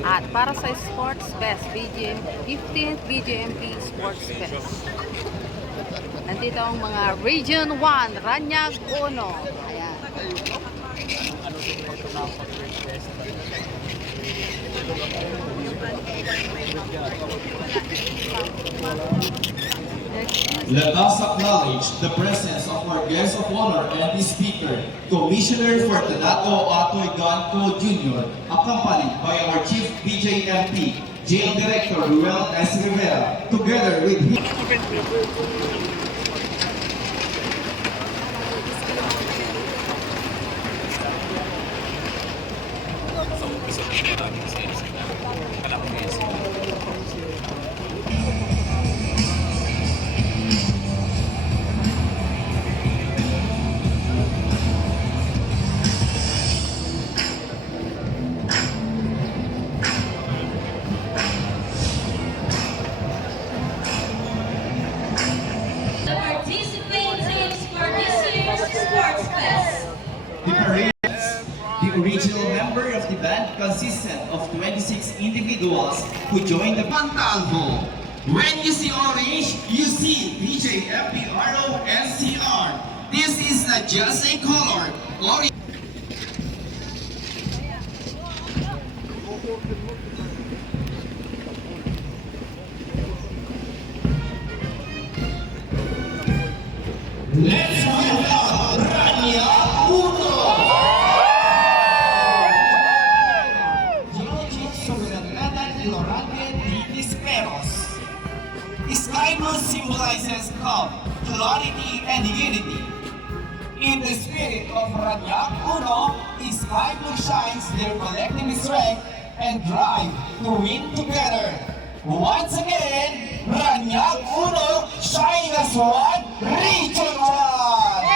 At para sa Sports Fest, 15th BJMP Sports Fest. Nandito ang mga Region 1, Ranyag, Uno. Ayan. Let us acknowledge the presence of our guest of honor and the speaker, Commissioner Fortunato Atoy Ganco Jr., accompanied by our Chief BJMP, Jail Director Ruel S. Rivera, together with him. The original member of the band consisted of 26 individuals who joined the Pantalvo. When you see orange, you see DJ FPRO NCR. This is not just a color. Orange. Let's welcome Rania Uno! Sky blue symbolizes calm, clarity, and unity. In the spirit of Ranyag Uno, Sky blue shines their collective strength and drive to win together. Once again, Ranyag Uno shine as one, Region 1!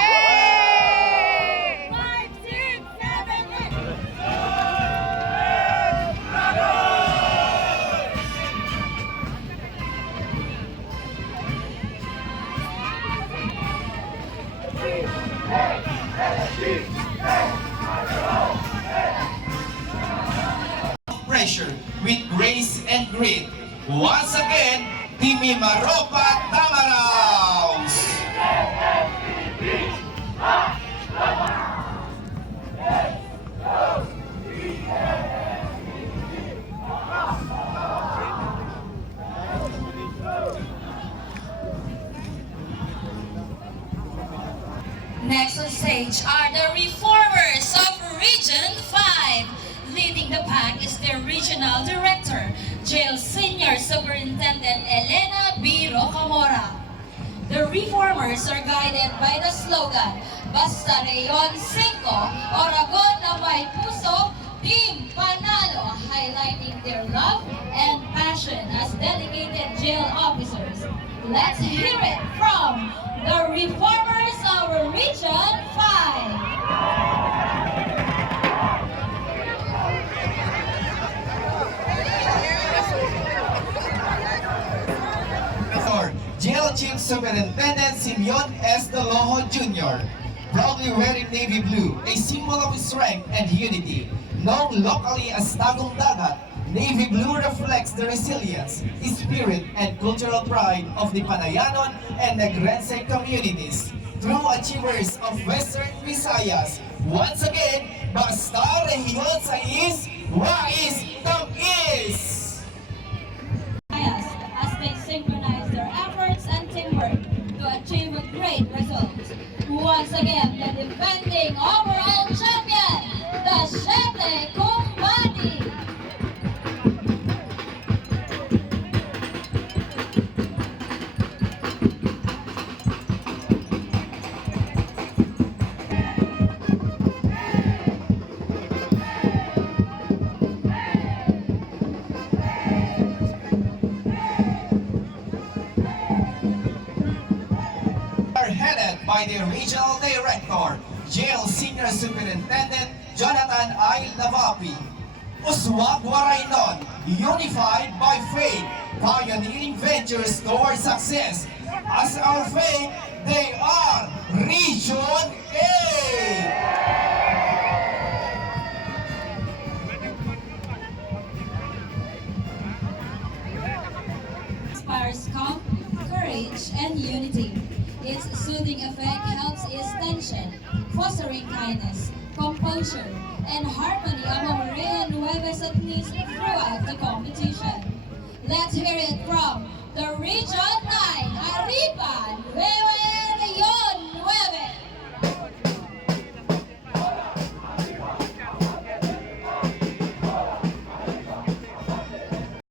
Pressure with grace and grit. Once again, Timi Maropa Tamaraws! Next on stage are the reformers of Region 5. Leading the pack is their regional director, Jail Senior Superintendent Elena B. Rocamora. The reformers are guided by the slogan, Basta Rayon 5, Oragon na may puso, Team Panalo, highlighting their love and passion as dedicated jail officers. Let's hear it from the reformers of Region 5. Jail Chief Superintendent Simeon S. Dalojo Jr., proudly wearing navy blue, a symbol of strength and unity. Known locally as Tagong Dagat, navy blue reflects the resilience, spirit, and cultural pride of the Panayanon and Negrense communities. True achievers of Western Visayas, once again, Basta Rayon 6, Wais Tamis! As they synchronize their efforts and teamwork to achieve a great result. Once again, the defending overall champion, the Shete Kumbati. Headed by the Regional Director, Jail Senior Superintendent Jonathan I. Lavapi. Uswag Waraynon, unified by faith, pioneering ventures towards success. As our faith, they are Region A! bridging effect helps ease tension, fostering kindness, composure, and harmony among Rio Nueve's athletes throughout the competition. Let's hear it from the Region 9, Arriba Nueve Leon Nueve.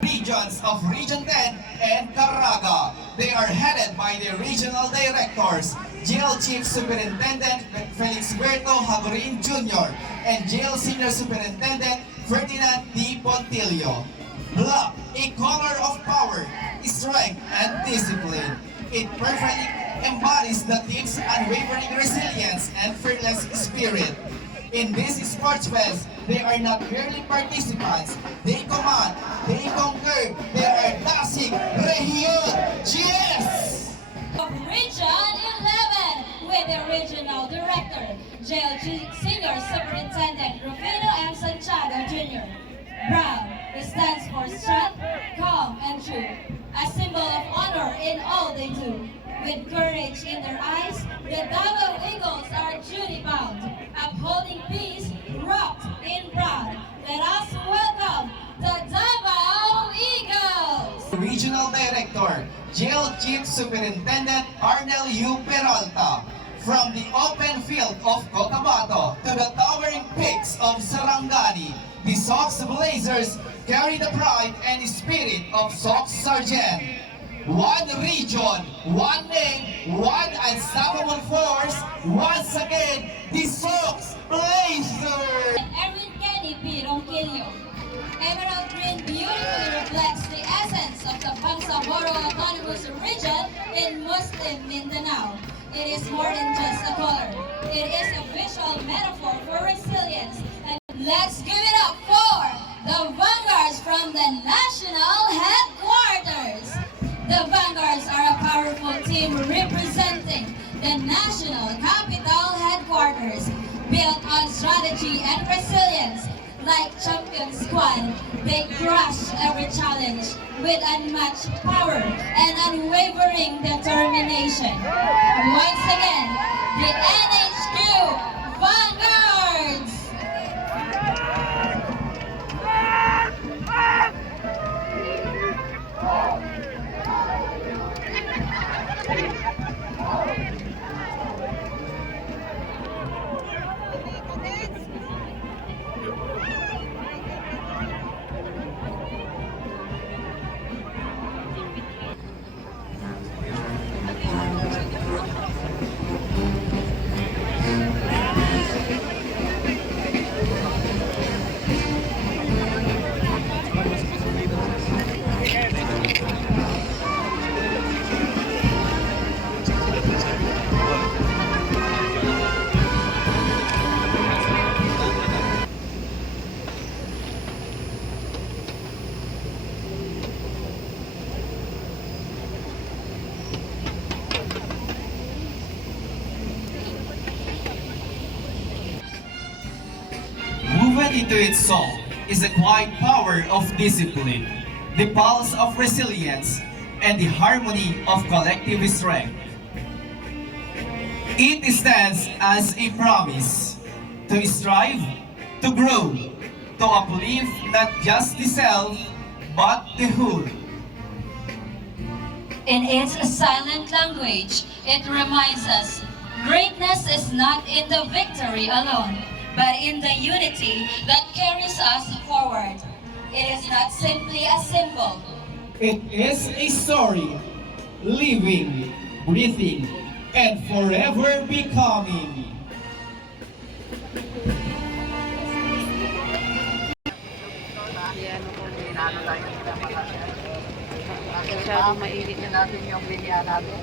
Regions of Region 10 and Caraga. They are headed by the regional directors, Jail Chief Superintendent Felix Berto Hagorin Jr. and Jail Senior Superintendent Ferdinand D. Pontilio. Black, a color of power, strength, and discipline. It perfectly embodies the team's unwavering resilience and fearless spirit. In this sports fest, they are not merely participants. They command, they conquer, they are classic Region Yes! Of Region 11 with the Regional Director, JLG Senior Superintendent Rufino M. Santiago Jr. Brown, it stands for strength, calm, and true, a symbol of honor in all they do. With courage in their eyes, the Davao Eagles are duty-bound, upholding peace, rocked in pride. Let us welcome the Davao Eagles! Regional Director, Jail Chief Superintendent Arnel U. Peralta. From the open field of Cotabato to the towering peaks of Sarangani, the Sox Blazers carry the pride and spirit of Sox Sergeant. One region, one name, one unstoppable force. Once again, the Sox Blazers! And Erwin Kenny P. Ronquillo. Emerald green beautifully reflects the essence of the Bangsamoro Autonomous Region in Muslim Mindanao. It is more than just a color. It is a visual metaphor for resilience. And let's give it up for the Vanguards from the national headquarters. The Vanguards are a powerful team representing the national capital headquarters, built on strategy and resilience. Like champion squad, they crush every challenge with unmatched power and unwavering determination. Once again, the NHQ Vanguards! Woven into its soul is the quiet power of discipline, the pulse of resilience, and the harmony of collective strength. It stands as a promise to strive, to grow, to uplift not just the self, but the whole. In its silent language, it reminds us greatness is not in the victory alone, but in the unity that carries us forward. It is not simply a symbol. It is a story, living, breathing, and forever becoming. Masyadong mainit na natin yung linya natin.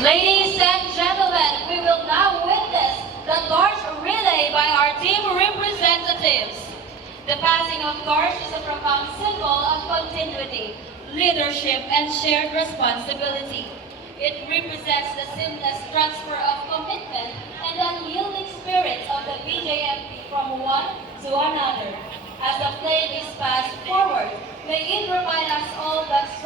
Ladies and gentlemen, we will now witness the torch relay by our team representatives. The passing of torch is a profound symbol of continuity, leadership, and shared responsibility. It represents the seamless transfer of commitment and unyielding spirit of the BJMP from one to another. As the flame is passed forward, may it remind us all that strength